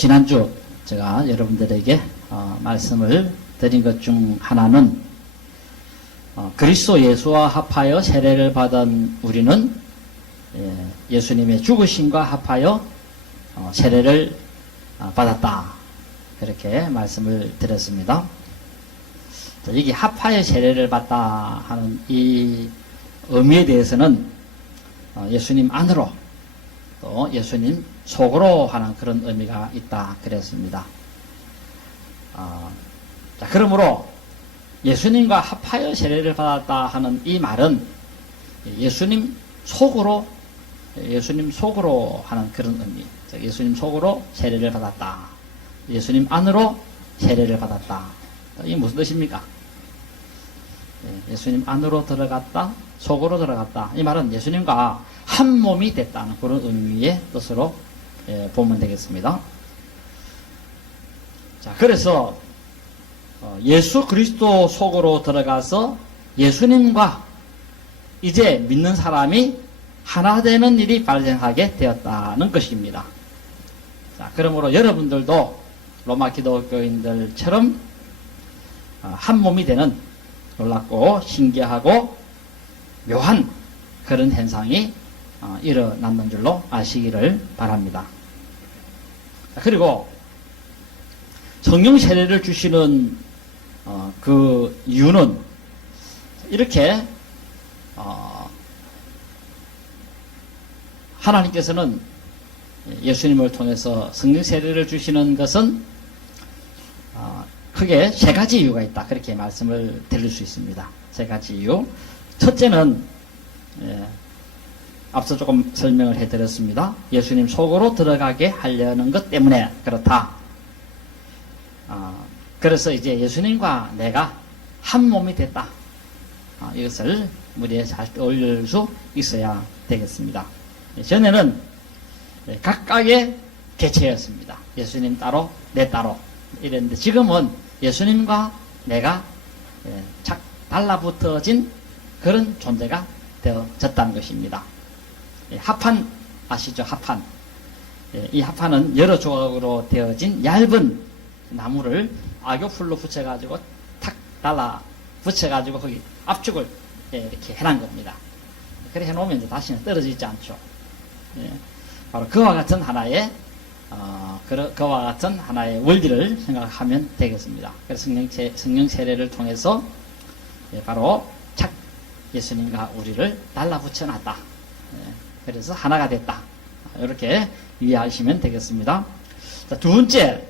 지난주 제가 여러분들에게 말씀을 드린 것 중 하나는 그리스도 예수와 합하여 세례를 받은 우리는 예수님의 죽으심과 합하여 세례를 받았다. 그렇게 말씀을 드렸습니다. 여기 합하여 세례를 받다 하는 이 의미에 대해서는 예수님 안으로 또 예수님 속으로 하는 그런 의미가 있다 그랬습니다. 자, 그러므로 예수님과 합하여 세례를 받았다 하는 이 말은 예수님 속으로 하는 그런 의미. 예수님 속으로 세례를 받았다. 예수님 안으로 세례를 받았다. 이게 무슨 뜻입니까? 예수님 안으로 들어갔다, 속으로 들어갔다. 이 말은 예수님과 한 몸이 됐다는 그런 의미의 뜻으로 보면 되겠습니다. 자, 그래서 예수 그리스도 속으로 들어가서 예수님과 이제 믿는 사람이 하나 되는 일이 발생하게 되었다는 것입니다. 자, 그러므로 여러분들도 로마 기독교인들처럼 한 몸이 되는 놀랍고 신기하고 묘한 그런 현상이 일어났는 줄로 아시기를 바랍니다. 자, 그리고 성령 세례를 주시는 그 이유는 이렇게 하나님께서는 예수님을 통해서 성령 세례를 주시는 것은 크게 세 가지 이유가 있다. 그렇게 말씀을 드릴 수 있습니다. 세 가지 이유. 첫째는 앞서 조금 설명을 해드렸습니다. 예수님 속으로 들어가게 하려는 것 때문에 그렇다. 그래서 이제 예수님과 내가 한 몸이 됐다. 이것을 우리에 잘 떠올릴 수 있어야 되겠습니다. 전에는 각각의 개체였습니다. 예수님 따로, 내 따로 이랬는데 지금은 예수님과 내가 착 달라붙어진 그런 존재가 되어졌다는 것입니다. 합판 아시죠? 합판. 이 합판은 여러 조각으로 되어진 얇은 나무를 악교풀로 붙여가지고 탁 달라 붙여가지고 거기 압축을 이렇게 해놓은 겁니다. 그렇게 해놓으면 이제 다시는 떨어지지 않죠. 바로 그와 같은 하나의 원리를 생각하면 되겠습니다. 그래서 성령 세례를 통해서 바로 착 예수님과 우리를 달라붙여 놨다. 그래서 하나가 됐다. 이렇게 이해하시면 되겠습니다. 자, 두 번째,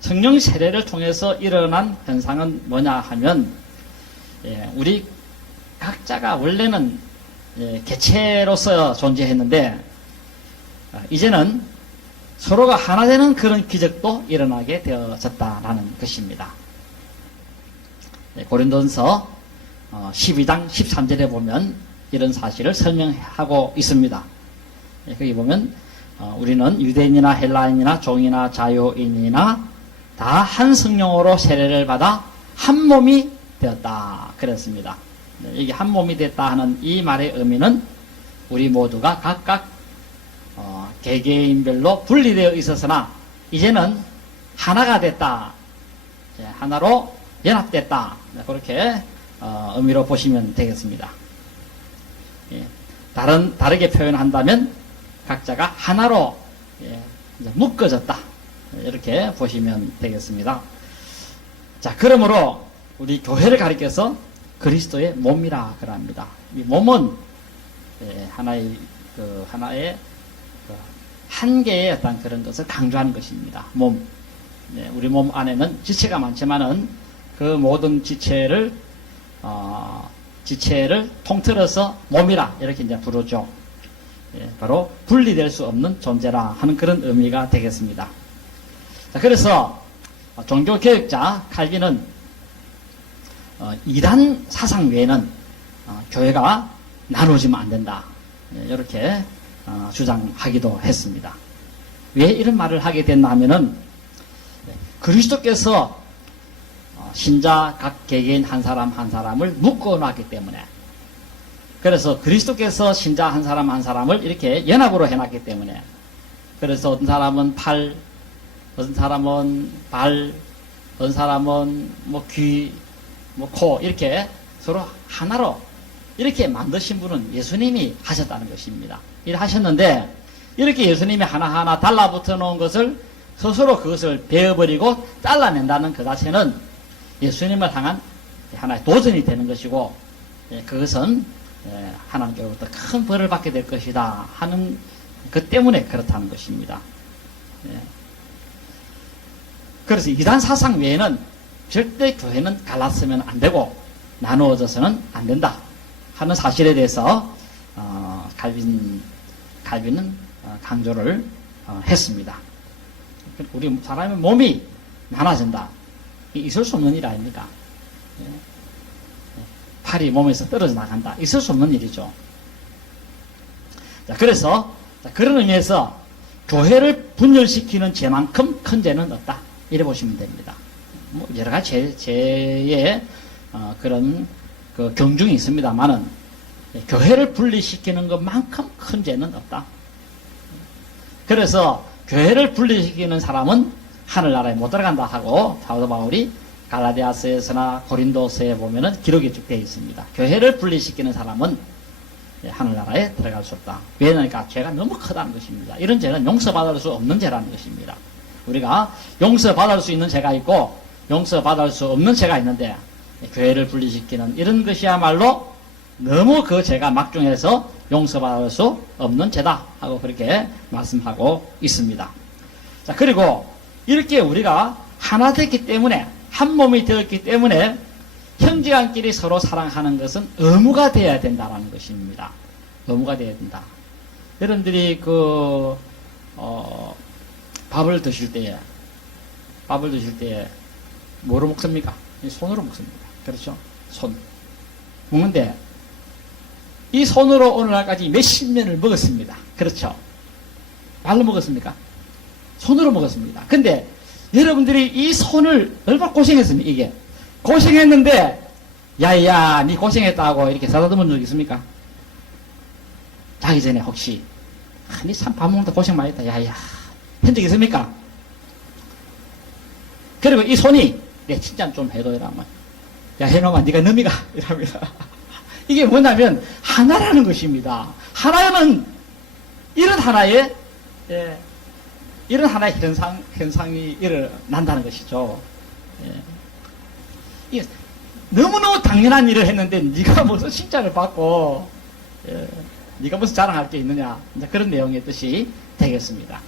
성령 세례를 통해서 일어난 현상은 뭐냐 하면 우리 각자가 원래는 개체로서 존재했는데 이제는 서로가 하나 되는 그런 기적도 일어나게 되어졌다라는 것입니다. 고린도전서 12장 13절에 보면 이런 사실을 설명하고 있습니다. 거기 보면 우리는 유대인이나 헬라인이나 종이나 자유인이나 다 한 성령으로 세례를 받아 한 몸이 되었다 그랬습니다. 여기 한 몸이 됐다 하는 이 말의 의미는 우리 모두가 각각 개개인별로 분리되어 있었으나 이제는 하나가 됐다. 하나로 연합됐다. 그렇게 의미로 보시면 되겠습니다. 다르게 표현한다면 각자가 하나로 묶어졌다. 이렇게 보시면 되겠습니다. 자, 그러므로 우리 교회를 가리켜서 그리스도의 몸이라 그럽니다. 이 몸은 하나의 한계의 어떤 그런 것을 강조하는 것입니다. 몸. 우리 몸 안에는 지체가 많지만은 그 모든 지체를 통틀어서 몸이라 이렇게 이제 부르죠. 바로 분리될 수 없는 존재라 하는 그런 의미가 되겠습니다. 자, 그래서 종교개혁자 칼빈은 이단 사상 외에는 교회가 나누어지면 안 된다. 이렇게 주장하기도 했습니다. 왜 이런 말을 하게 됐나 하면은 그리스도께서 신자 각 개개인 한 사람 한 사람을 묶어놨기 때문에, 그래서 그리스도께서 신자 한 사람 한 사람을 이렇게 연합으로 해놨기 때문에, 그래서 어떤 사람은 팔, 어떤 사람은 발, 어떤 사람은 뭐 귀, 뭐 코, 이렇게 서로 하나로 이렇게 만드신 분은 예수님이 하셨다는 것입니다. 이렇게 하셨는데, 이렇게 예수님이 하나하나 달라붙어 놓은 것을 스스로 그것을 베어버리고 잘라낸다는 그 자체는 예수님을 향한 하나의 도전이 되는 것이고, 그것은 하나님께로부터 큰 벌을 받게 될 것이다 하는 그 때문에 그렇다는 것입니다. 그래서 이단 사상 외에는 절대 교회는 갈랐으면 안 되고 나누어져서는 안 된다 하는 사실에 대해서 갈빈은 강조를 했습니다. 우리 사람의 몸이 나눠진다. 있을 수 없는 일 아닙니까? 팔이 몸에서 떨어져 나간다. 있을 수 없는 일이죠. 자, 그래서 그런 의미에서 교회를 분열시키는 죄만큼 큰 죄는 없다. 이래 보시면 됩니다. 뭐 여러 가지 죄의 그런 그 경중이 있습니다만은 교회를 분리시키는 것만큼 큰 죄는 없다. 그래서 교회를 분리시키는 사람은 하늘나라에 못 들어간다 하고 사도 바울이 갈라디아서에서나 고린도서에 보면은 기록이 쭉 되어 있습니다. 교회를 분리시키는 사람은 하늘나라에 들어갈 수 없다. 왜냐니까 죄가 너무 크다는 것입니다. 이런 죄는 용서받을 수 없는 죄라는 것입니다. 우리가 용서받을 수 있는 죄가 있고 용서받을 수 없는 죄가 있는데 교회를 분리시키는 이런 것이야말로 너무 그 죄가 막중해서 용서받을 수 없는 죄다 하고 그렇게 말씀하고 있습니다. 자, 그리고 이렇게 우리가 하나 됐기 때문에 한 몸이 되었기 때문에 형제간끼리 서로 사랑하는 것은 의무가 되어야 된다는 것입니다. 의무가 되어야 된다. 여러분들이 밥을 드실 때에 뭐로 먹습니까? 손으로 먹습니다. 그렇죠? 손. 먹는데 이 손으로 오늘날까지 몇십 년을 먹었습니다. 그렇죠? 말로 먹었습니까? 손으로 먹었습니다. 근데 여러분들이 이 손을 얼마나 고생했습니까? 이게 고생했는데 야야 니 고생했다고 이렇게 사다듬은 적 있습니까? 자기 전에 혹시 니 참 밥 먹는다 고생 많이 했다 야야 한 적 있습니까? 그리고 이 손이 내 칭찬 좀 해도 이러면 야 해놈아 니가 놈이가 이랍니다. 이게 뭐냐면 하나라는 것입니다. 하나는 이런 하나의 현상이 일어난다는 것이죠. 너무너무 당연한 일을 했는데 네가 무슨 칭찬을 받고 네가 무슨 자랑할 게 있느냐 그런 내용의 뜻이 되겠습니다.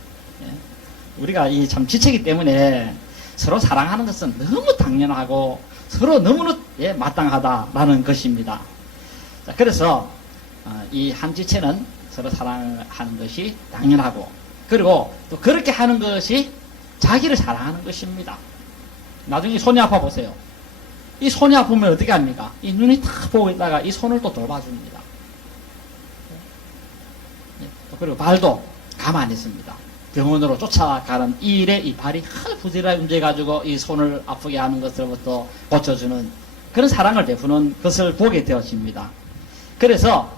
우리가 이 참 지체이기 때문에 서로 사랑하는 것은 너무 당연하고 서로 너무나 마땅하다라는 것입니다. 자, 그래서 이 한 지체는 서로 사랑하는 것이 당연하고 그리고 또 그렇게 하는 것이 자기를 사랑하는 것입니다. 나중에 손이 아파 보세요. 이 손이 아프면 어떻게 합니까? 이 눈이 탁 보고 있다가 이 손을 또 돌봐줍니다. 그리고 발도 가만히 있습니다. 병원으로 쫓아가는 이 일에 이 발이 부지런히 움직여가지고 이 손을 아프게 하는 것으로부터 고쳐주는 그런 사랑을 베푸는 것을 보게 되어집니다. 그래서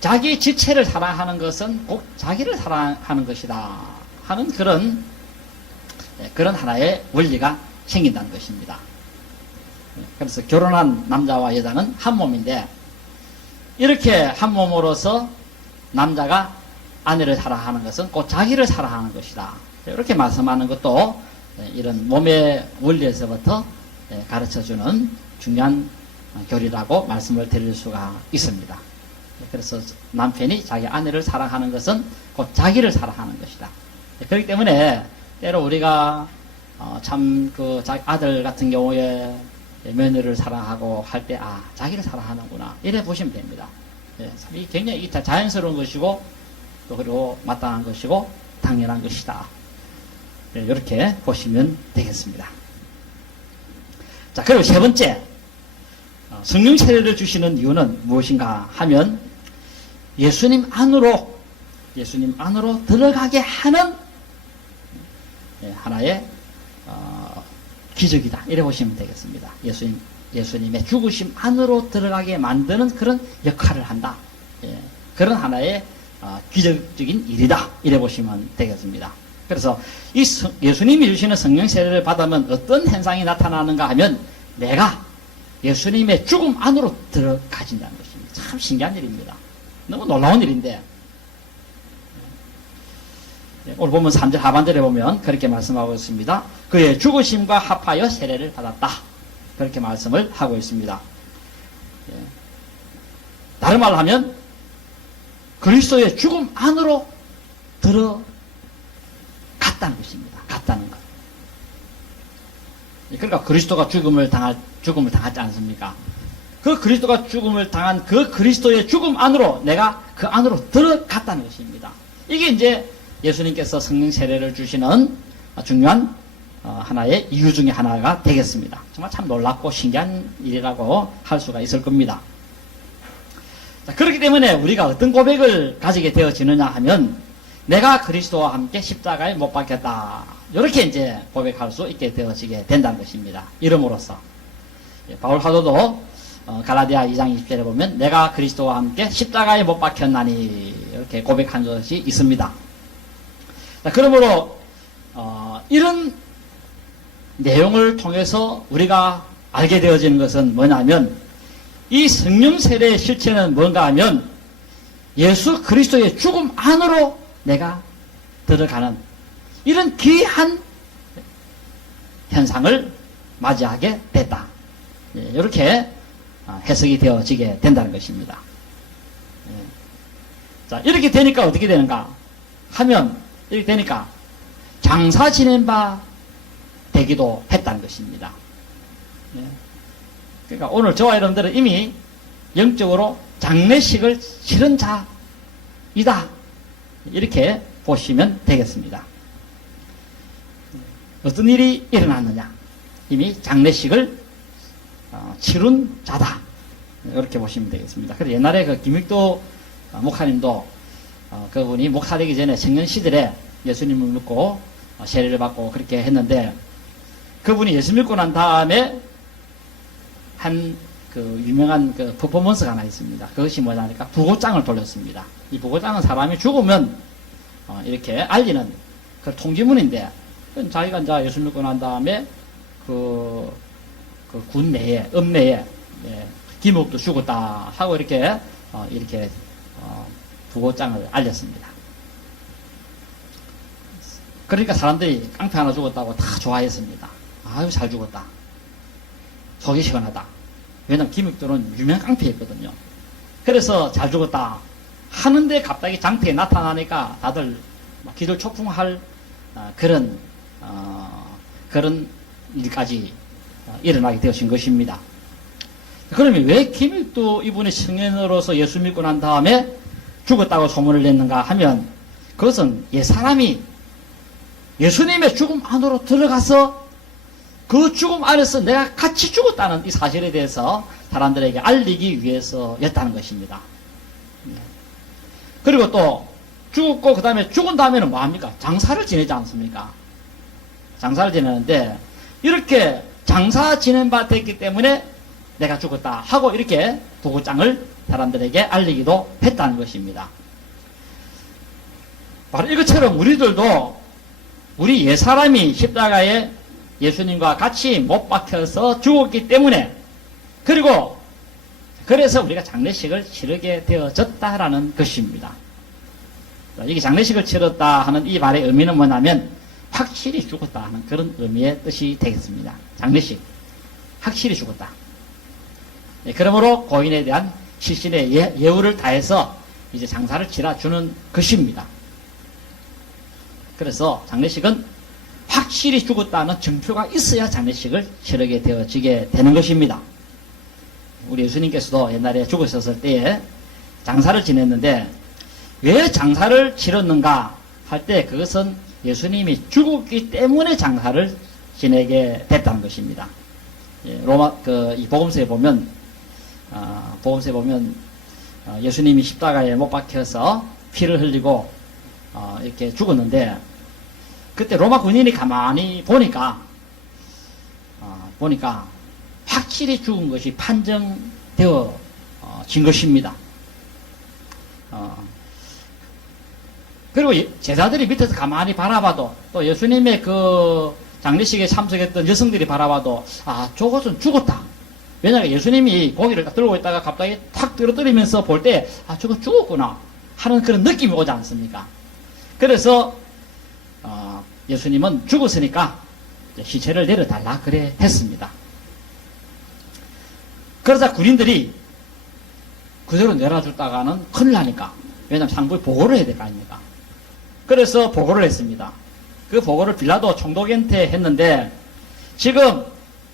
자기 지체를 사랑하는 것은 꼭 자기를 사랑하는 것이다 하는 그런 하나의 원리가 생긴다는 것입니다. 그래서 결혼한 남자와 여자는 한 몸인데 이렇게 한 몸으로서 남자가 아내를 사랑하는 것은 꼭 자기를 사랑하는 것이다. 이렇게 말씀하는 것도 이런 몸의 원리에서부터 가르쳐주는 중요한 교리라고 말씀을 드릴 수가 있습니다. 그래서 남편이 자기 아내를 사랑하는 것은 곧 자기를 사랑하는 것이다. 그렇기 때문에 때로 우리가 참 자기 아들 같은 경우에 며느리를 사랑하고 할 때 자기를 사랑하는구나 이래 보시면 됩니다. 이 굉장히 자연스러운 것이고 또 그리고 마땅한 것이고 당연한 것이다. 이렇게 보시면 되겠습니다. 자, 그리고 세 번째 성령 세례를 주시는 이유는 무엇인가 하면 예수님 안으로 들어가게 하는 하나의 기적이다. 이래 보시면 되겠습니다. 예수님의 죽으심 안으로 들어가게 만드는 그런 역할을 한다. 그런 하나의 기적적인 일이다. 이래 보시면 되겠습니다. 그래서 이 예수님이 주시는 성령 세례를 받으면 어떤 현상이 나타나는가 하면 내가 예수님의 죽음 안으로 들어가진다는 것입니다. 참 신기한 일입니다. 너무 놀라운 일인데 오늘 보면 3절 하반절에 보면 그렇게 말씀하고 있습니다. 그의 죽으심과 합하여 세례를 받았다. 그렇게 말씀을 하고 있습니다. 다른 말로 하면 그리스도의 죽음 안으로 들어갔다는 것입니다. 갔다는 것. 그러니까 그리스도가 죽음을 당하지 않습니까? 그 그리스도가 죽음을 당한 그 그리스도의 죽음 안으로 내가 그 안으로 들어갔다는 것입니다. 이게 이제 예수님께서 성령 세례를 주시는 중요한 하나의 이유 중에 하나가 되겠습니다. 정말 참 놀랍고 신기한 일이라고 할 수가 있을 겁니다. 자, 그렇기 때문에 우리가 어떤 고백을 가지게 되어지느냐 하면 내가 그리스도와 함께 십자가에 못 박혔다. 이렇게 이제 고백할 수 있게 되어지게 된다는 것입니다. 이름으로써. 바울 사도도 갈라디아 2장 20절에 보면 내가 그리스도와 함께 십자가에 못 박혔나니 이렇게 고백한 것이 있습니다. 자, 그러므로 이런 내용을 통해서 우리가 알게 되어지는 것은 뭐냐면 이 성령 세례의 실체는 뭔가 하면 예수 그리스도의 죽음 안으로 내가 들어가는 이런 귀한 현상을 맞이하게 됐다. 이렇게 해석이 되어지게 된다는 것입니다. 자, 이렇게 되니까 어떻게 되는가 하면 이렇게 되니까 장사 지낸 바 되기도 했다는 것입니다. 그러니까 오늘 저와 여러분들은 이미 영적으로 장례식을 치른 자이다. 이렇게 보시면 되겠습니다. 어떤 일이 일어났느냐? 이미 장례식을 치른 자다. 이렇게 보시면 되겠습니다. 그래서 옛날에 그 김익도 목사님도 그분이 목사 되기 전에 청년 시절에 예수님을 믿고 세례를 받고 그렇게 했는데 그분이 예수 믿고 난 다음에 한 그 유명한 그 퍼포먼스가 하나 있습니다. 그것이 뭐냐니까 부고장을 돌렸습니다. 이 부고장은 사람이 죽으면 이렇게 알리는 그 통지문인데 자기가 이제 예수 믿고 난 다음에 그 군 내에 읍내에 김옥도 죽었다 하고 이렇게 부고장을 알렸습니다. 그러니까 사람들이 깡패 하나 죽었다고 다 좋아했습니다. 아유 잘 죽었다. 속이 시원하다. 왜냐면 김익도는 유명 깡패였거든요. 그래서 잘 죽었다 하는데 갑자기 장태에 나타나니까 다들 기절초풍할 그런 일까지 일어나게 되어진 것입니다. 그러면 왜 김익도 이분이 청년으로서 예수 믿고 난 다음에 죽었다고 소문을 냈는가 하면 그것은 옛사람이 예수님의 죽음 안으로 들어가서 그 죽음 안에서 내가 같이 죽었다는 이 사실에 대해서 사람들에게 알리기 위해서였다는 것입니다. 그리고 또 죽었고 그 다음에 죽은 다음에는 뭐합니까? 장사를 지내지 않습니까? 장사를 지내는데 이렇게 장사 지낸 바 됐기 때문에 내가 죽었다 하고 이렇게 도구장을 사람들에게 알리기도 했다는 것입니다. 바로 이것처럼 우리들도 우리 옛사람이 십자가에 예수님과 같이 못 박혀서 죽었기 때문에 그리고 그래서 우리가 장례식을 치르게 되어졌다라는 것입니다. 이게 장례식을 치렀다 하는 이 말의 의미는 뭐냐면 확실히 죽었다 하는 그런 의미의 뜻이 되겠습니다. 장례식 확실히 죽었다. 그러므로 고인에 대한 실신의 예우를 다해서 이제 장사를 치러주는 것입니다. 그래서 장례식은 확실히 죽었다는 증표가 있어야 장례식을 치르게 되어지게 되는 것입니다. 우리 예수님께서도 옛날에 죽으셨을 때에 장사를 지냈는데 왜 장사를 치렀는가 할 때 그것은 예수님이 죽었기 때문에 장사를 지내게 됐다는 것입니다. 이 복음서에 보면 예수님이 십자가에 못 박혀서 피를 흘리고 이렇게 죽었는데 그때 로마 군인이 가만히 보니까 확실히 죽은 것이 판정되어진 것입니다. 그리고 제자들이 밑에서 가만히 바라봐도 또 예수님의 그 장례식에 참석했던 여성들이 바라봐도 아, 저것은 죽었다. 왜냐하면 예수님이 고기를 딱 들고 있다가 갑자기 탁 떨어뜨리면서 볼 때 아, 저거 죽었구나 하는 그런 느낌이 오지 않습니까? 그래서 예수님은 죽었으니까 시체를 내려달라 그래 했습니다. 그러자 군인들이 그대로 내려줬다가는 큰일 나니까, 왜냐하면 상부에 보고를 해야 될 거 아닙니까? 그래서 보고를 했습니다. 그 보고를 빌라도 총독한테 했는데, 지금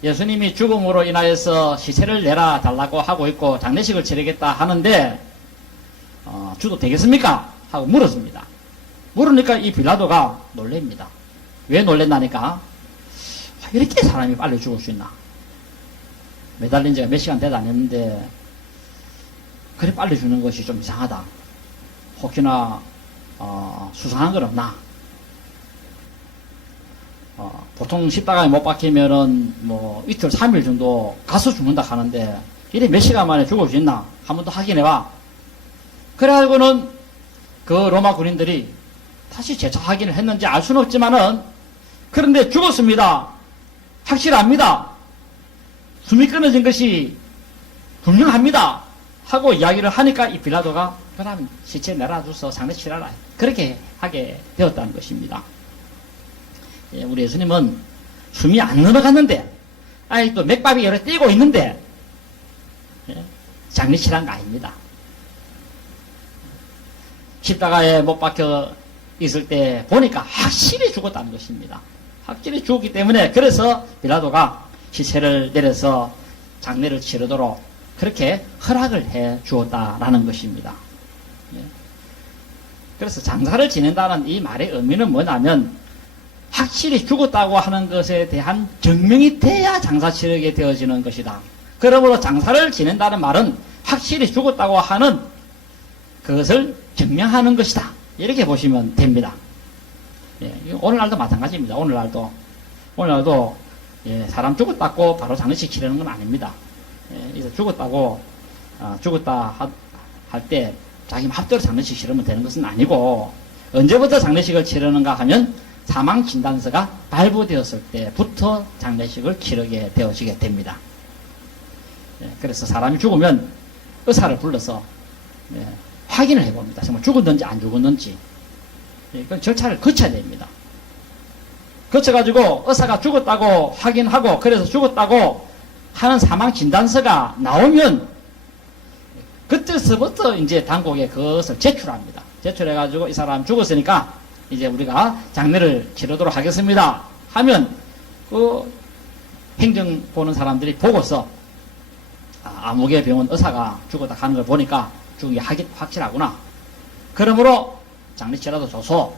예수님이 죽음으로 인하여서 시체를 내려달라고 하고 있고 장례식을 치르겠다 하는데 주도 되겠습니까? 하고 물었습니다. 물으니까 이 빌라도가 놀랍니다. 왜 놀랬나니까, 이렇게 사람이 빨리 죽을 수 있나? 매달린 지가 몇 시간 되도 안 했는데 그래 빨리 죽는 것이 좀 이상하다. 혹시나 수상한 건 없나? 보통 십자가에 못 박히면은 뭐 이틀 3일 정도 가서 죽는다 하는데 이래 몇 시간 만에 죽을 수 있나? 한 번 더 확인해봐. 그래가지고는 그 로마 군인들이 다시 재차 확인을 했는지 알 수는 없지만은, 그런데 죽었습니다. 확실합니다. 숨이 끊어진 것이 분명합니다. 하고 이야기를 하니까 이 빌라도가 그럼 시체 내놔줘서 장례 치러라. 그렇게 하게 되었다는 것입니다. 예, 우리 예수님은 숨이 안 넘어갔는데, 아직도 맥박이 열에 뛰고 있는데, 예, 장례 치러한 거 아닙니다. 십자가에 못 박혀 있을 때 보니까 확실히 죽었다는 것입니다. 확실히 죽었기 때문에, 그래서 빌라도가 시체를 내려서 장례를 치르도록 그렇게 허락을 해 주었다라는 것입니다. 예. 그래서 장사를 지낸다는 이 말의 의미는 뭐냐면, 확실히 죽었다고 하는 것에 대한 증명이 돼야 장사 치르게 되어지는 것이다. 그러므로 장사를 지낸다는 말은 확실히 죽었다고 하는 그것을 증명하는 것이다. 이렇게 보시면 됩니다. 예, 오늘날도 마찬가지입니다. 오늘날도 예, 사람 죽었다고 바로 장례식 치르는 건 아닙니다. 예, 이제 죽었다 할 때 자기 마음대로 장례식 치르면 되는 것은 아니고, 언제부터 장례식을 치르는가 하면 사망 진단서가 발부되었을 때부터 장례식을 치르게 되어지게 됩니다. 예, 그래서 사람이 죽으면 의사를 불러서 예, 확인을 해봅니다. 정말 죽었는지 안 죽었는지. 예, 그 절차를 거쳐야 됩니다. 거쳐가지고 의사가 죽었다고 확인하고, 그래서 죽었다고 하는 사망 진단서가 나오면 그때서부터 이제 당국에 그것을 제출합니다. 제출해가지고 이 사람 죽었으니까 이제 우리가 장례를 치르도록 하겠습니다 하면, 그 행정 보는 사람들이 보고서 아무개 병원 의사가 죽었다 하는 걸 보니까 죽은 게 확실하구나. 그러므로 장례치라도 줘서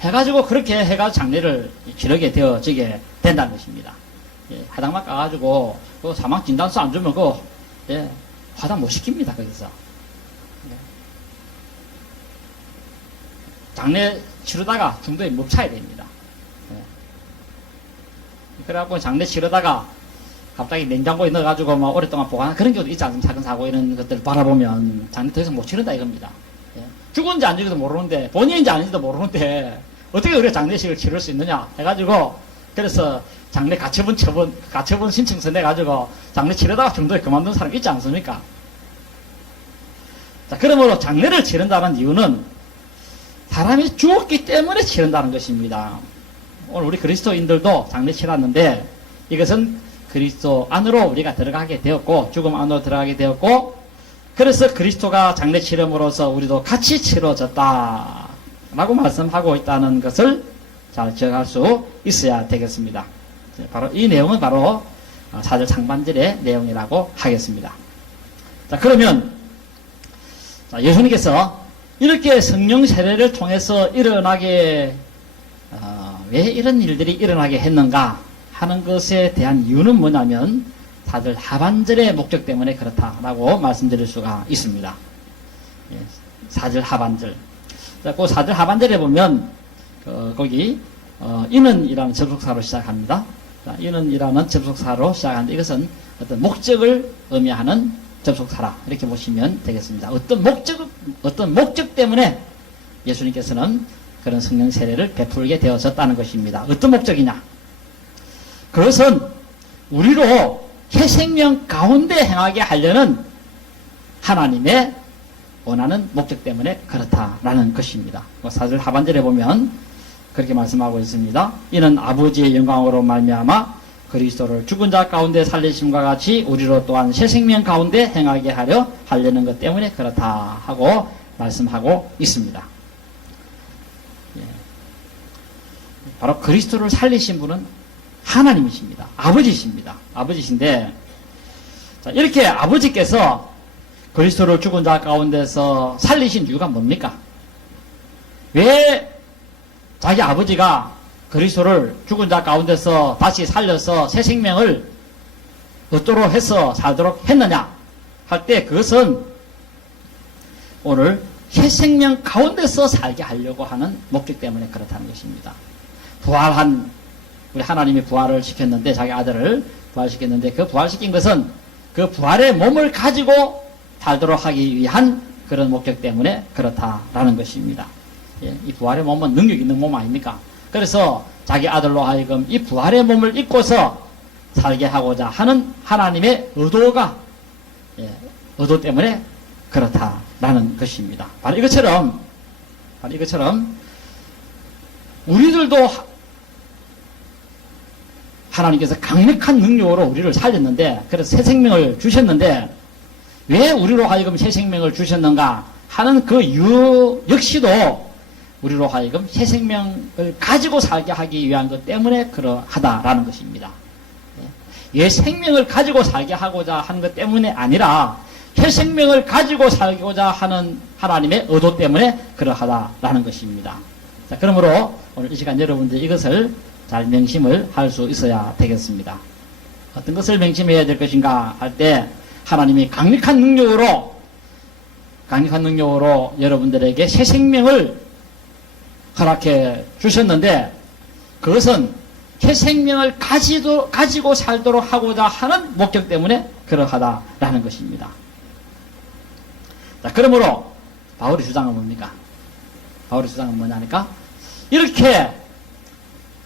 해가지고, 그렇게 해가지고 장례를 치르게 되어지게 된다는 것입니다. 예, 화장만 까가지고 그 사망 진단서 안 주면 예, 화장 못 시킵니다. 거기서. 예. 장례 치르다가 중도에 멈춰야 됩니다. 예. 그래갖고 장례 치르다가 갑자기 냉장고에 넣어가지고 막 오랫동안 보관한 그런 경우도 있지 않습니까? 사건 사고 이런 것들을 바라보면 장례 더 이상 못 치른다 이겁니다. 예. 죽은지 안 죽은지도 모르는데, 본인인지 아닌지도 모르는데 어떻게 우리가 장례식을 치를 수 있느냐 해가지고, 그래서 장례 가처분 신청서 내가지고 장례 치르다가 중도에 그만둔 사람 있지 않습니까? 자, 그러므로 장례를 치른다는 이유는 사람이 죽었기 때문에 치른다는 것입니다. 오늘 우리 그리스도인들도 장례 치렀는데, 이것은 그리스도 안으로 우리가 들어가게 되었고, 죽음 안으로 들어가게 되었고, 그래서 그리스도가 장례 치름으로써 우리도 같이 치러졌다 라고 말씀하고 있다는 것을 잘 기억할 수 있어야 되겠습니다. 바로 이 내용은 바로 4절 상반절의 내용이라고 하겠습니다. 자, 그러면 예수님께서 이렇게 성령 세례를 통해서 일어나게 왜 이런 일들이 일어나게 했는가 하는 것에 대한 이유는 뭐냐면, 4절 하반절의 목적 때문에 그렇다라고 말씀드릴 수가 있습니다. 4절 하반절. 자, 그 4절 하반절에 보면 거기 이는이라는 접속사로 시작합니다. 자, 이는이라는 접속사로 시작하는데, 이것은 어떤 목적을 의미하는 접속사라 이렇게 보시면 되겠습니다. 어떤 목적 때문에 예수님께서는 그런 성령 세례를 베풀게 되어졌다는 것입니다. 어떤 목적이냐? 그것은 우리로 새 생명 가운데 행하게 하려는 하나님의 원하는 목적 때문에 그렇다라는 것입니다. 사절 하반절에 보면 그렇게 말씀하고 있습니다. 이는 아버지의 영광으로 말미암아 그리스도를 죽은 자 가운데 살리심과 같이 우리로 또한 새 생명 가운데 행하게 하려는 것 때문에 그렇다 하고 말씀하고 있습니다. 바로 그리스도를 살리신 분은 하나님이십니다. 아버지십니다. 아버지신데, 자, 이렇게 아버지께서 그리스도를 죽은 자 가운데서 살리신 이유가 뭡니까? 왜 자기 아버지가 그리스도를 죽은 자 가운데서 다시 살려서 새 생명을 얻도록 해서 살도록 했느냐 할 때 그것은 오늘 새 생명 가운데서 살게 하려고 하는 목적 때문에 그렇다는 것입니다. 부활한 우리 하나님이 부활을 시켰는데 자기 아들을 부활시켰는데 그 부활시킨 것은 그 부활의 몸을 가지고 살도록 하기 위한 그런 목적 때문에 그렇다라는 것입니다. 예, 이 부활의 몸은 능력 있는 몸 아닙니까? 그래서 자기 아들로 하여금 이 부활의 몸을 입고서 살게 하고자 하는 하나님의 의도가 의도 때문에 그렇다라는 것입니다. 바로 이것처럼 우리들도 하나님께서 강력한 능력으로 우리를 살렸는데 그래서 새 생명을 주셨는데 왜 우리로 하여금 새 생명을 주셨는가 하는 그 이유 역시도 우리로 하여금 새 생명을 가지고 살게 하기 위한 것 때문에 그러하다라는 것입니다. 예, 생명을 가지고 살게 하고자 하는 것 때문에 아니라 새 생명을 가지고 살고자 하는 하나님의 의도 때문에 그러하다라는 것입니다. 자, 그러므로 오늘 이 시간 여러분들 이것을 잘 명심을 할 수 있어야 되겠습니다. 어떤 것을 명심해야 될 것인가 할 때 하나님이 강력한 능력으로 여러분들에게 새 생명을 허락해 주셨는데 그것은 새 생명을 가지고 살도록 하고자 하는 목적 때문에 그러하다라는 것입니다. 자, 그러므로 바울의 주장은 뭡니까? 바울의 주장은 뭐냐니까? 이렇게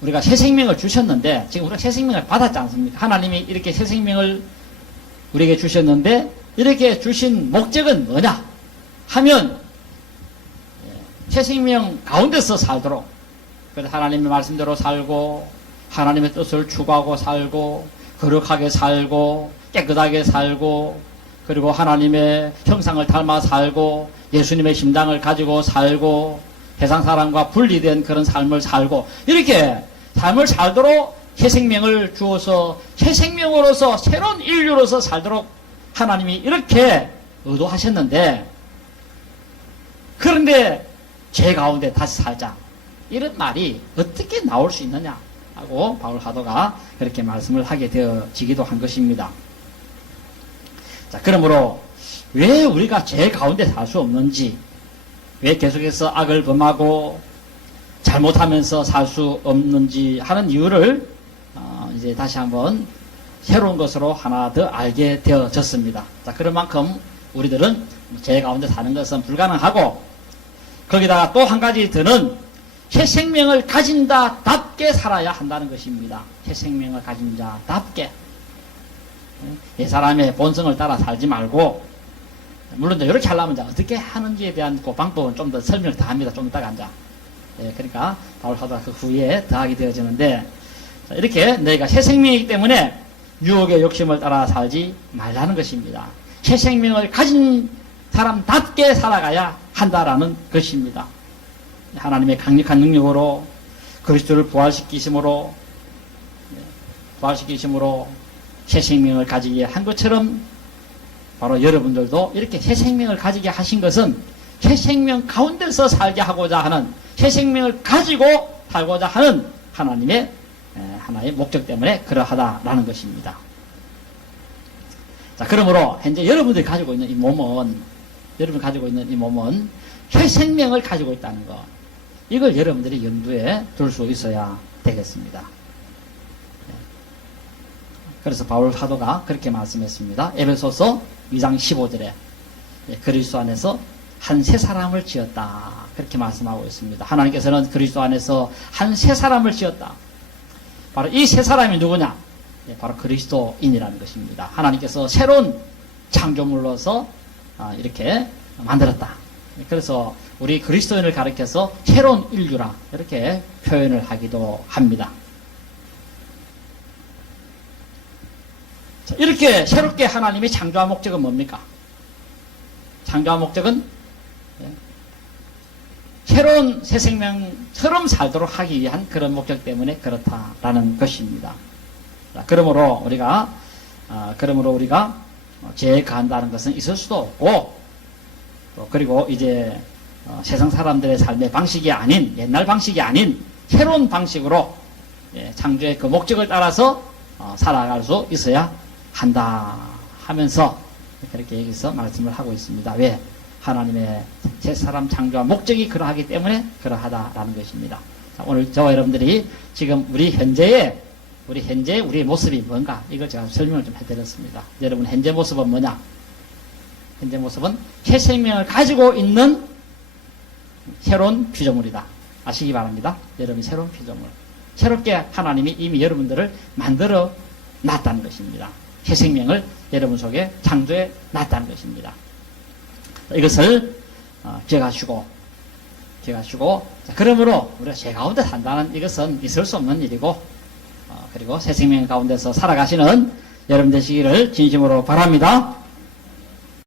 우리가 새 생명을 주셨는데 지금 우리가 새 생명을 받았지 않습니까? 하나님이 이렇게 새 생명을 우리에게 주셨는데 이렇게 주신 목적은 뭐냐 하면 새 생명 가운데서 살도록 그래서 하나님의 말씀대로 살고 하나님의 뜻을 추구하고 살고 거룩하게 살고 깨끗하게 살고 그리고 하나님의 형상을 닮아 살고 예수님의 심장을 가지고 살고 세상 사람과 분리된 그런 삶을 살고 이렇게 삶을 살도록 새 생명을 주어서 새 생명으로서 새로운 인류로서 살도록 하나님이 이렇게 의도하셨는데 그런데 죄 가운데 다시 살자 이런 말이 어떻게 나올 수 있느냐 하고 바울 사도가 그렇게 말씀을 하게 되어지기도 한 것입니다. 자, 그러므로 왜 우리가 죄 가운데 살 수 없는지 왜 계속해서 악을 범하고 잘못하면서 살 수 없는지 하는 이유를 이제 다시 한번 새로운 것으로 하나 더 알게 되어졌습니다. 자, 그런 만큼 우리들은 죄 가운데 사는 것은 불가능하고 거기다가 또 한 가지 더는 새 생명을 가진 자답게 살아야 한다는 것입니다. 새 생명을 가진 자답게 이 사람의 본성을 따라 살지 말고 물론 이렇게 하려면 어떻게 하는지에 대한 그 방법은 좀 더 설명을 다 합니다. 좀 이따가 앉아. 그러니까 바울 사도가 그 후에 더하게 되어지는데 이렇게 너희가 새 생명이기 때문에 유혹의 욕심을 따라 살지 말라는 것입니다. 새 생명을 가진 사람답게 살아가야 한다라는 것입니다. 하나님의 강력한 능력으로 그리스도를 부활시키심으로 새 생명을 가지게 한 것처럼 바로 여러분들도 이렇게 새 생명을 가지게 하신 것은 새 생명 가운데서 살게 하고자 하는 새 생명을 가지고 살고자 하는 하나님의 하나의 목적 때문에 그러하다라는 것입니다. 자, 그러므로 현재 여러분들이 가지고 있는 이 몸은 새 생명을 가지고 있다는 것. 이걸 여러분들이 염두에 둘 수 있어야 되겠습니다. 그래서 바울 사도가 그렇게 말씀했습니다. 에베소서 2장 15절에 그리스도 안에서 한 새 사람을 지었다. 그렇게 말씀하고 있습니다. 하나님께서는 그리스도 안에서 한 새 사람을 지었다. 바로 이 새 사람이 누구냐? 바로 그리스도인이라는 것입니다. 하나님께서 새로운 창조물로서 이렇게 만들었다. 그래서 우리 그리스도인을 가리켜서 새로운 인류라 이렇게 표현을 하기도 합니다. 자, 이렇게 새롭게 하나님이 창조한 목적은 뭡니까? 창조한 목적은 새로운 새 생명처럼 살도록 하기 위한 그런 목적 때문에 그렇다라는 것입니다. 자, 그러므로 우리가 죄에 가한다는 것은 있을 수도 없고, 또 그리고 이제 세상 사람들의 삶의 방식이 아닌, 옛날 방식이 아닌 새로운 방식으로 창조의 그 목적을 따라서 살아갈 수 있어야 한다 하면서 그렇게 여기서 말씀을 하고 있습니다. 왜? 하나님의 새 사람 창조한 목적이 그러하기 때문에 그러하다라는 것입니다. 자, 오늘 저와 여러분들이 지금 우리 현재의 우리의 모습이 뭔가 이걸 제가 설명을 좀 해드렸습니다. 여러분 현재 모습은 뭐냐? 현재 모습은 새 생명을 가지고 있는 새로운 피조물이다. 아시기 바랍니다. 여러분 새로운 피조물. 새롭게 하나님이 이미 여러분들을 만들어 놨다는 것입니다. 새 생명을 여러분 속에 창조해 놨다는 것입니다. 이것을 기억하시고 그러므로 우리가 죄 가운데 산다는 이것은 있을 수 없는 일이고, 그리고 새 생명 가운데서 살아가시는 여러분 되시기를 진심으로 바랍니다.